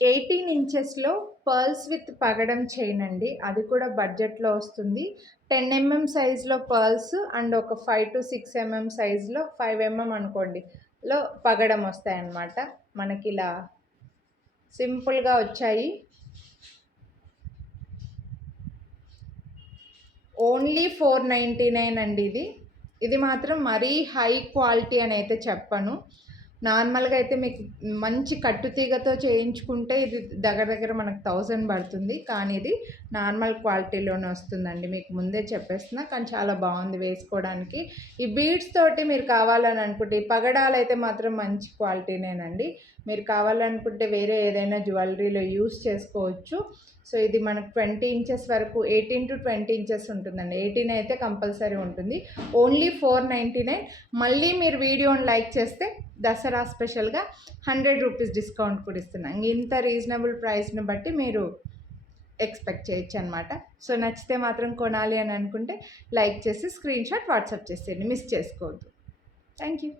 18 ఇంచెస్‌లో pearls with పగడం chain అండి. అది కూడా బడ్జెట్‌లో వస్తుంది. 10 సైజ్‌లో పర్ల్స్ అండ్ ఒక 5-6 సైజ్‌లో 5 అనుకోండి లో పగడం వస్తాయన్నమాట. మనకిలా సింపుల్‌గా వచ్చాయి. ఓన్లీ 499 అండి ఇది. ఇది మాత్రం మరీ హై క్వాలిటీ అని అయితే చెప్పను. నార్మల్‌గా అయితే మీకు మంచి కట్టుతీగతో చేయించుకుంటే ఇది దగ్గర దగ్గర మనకు 1000 పడుతుంది. కానీ ఇది నార్మల్ క్వాలిటీలోనే వస్తుందండి. మీకు ముందే చెప్పేస్తున్నా. కానీ చాలా బాగుంది వేసుకోవడానికి. ఈ బీడ్స్ తోటి మీరు కావాలని అనుకుంటే ఈ పగడాలైతే మాత్రం మంచి క్వాలిటీనేనండి. మీరు కావాలనుకుంటే వేరే ఏదైనా జ్యువెలరీలో యూస్ చేసుకోవచ్చు. సో ఇది మనకు 20 ఇంచెస్ వరకు 18-20 ఇంచెస్ ఉంటుందండి. 18 అయితే కంపల్సరీ ఉంటుంది. ఓన్లీ 499. మళ్ళీ మీరు వీడియోని లైక్ చేస్తే దసరా స్పెషల్గా 100 రూపీస్ డిస్కౌంట్ కూడా ఇస్తున్నాం. ఇంత రీజనబుల్ ప్రైస్ని బట్టి మీరు ఎక్స్పెక్ట్ చేయొచ్చు అనమాట. సో నచ్చితే మాత్రం కొనాలి అని అనుకుంటే లైక్ చేసి స్క్రీన్ షాట్ వాట్సాప్ చేసేయండి. మిస్ చేసుకోవద్దు. Thank you.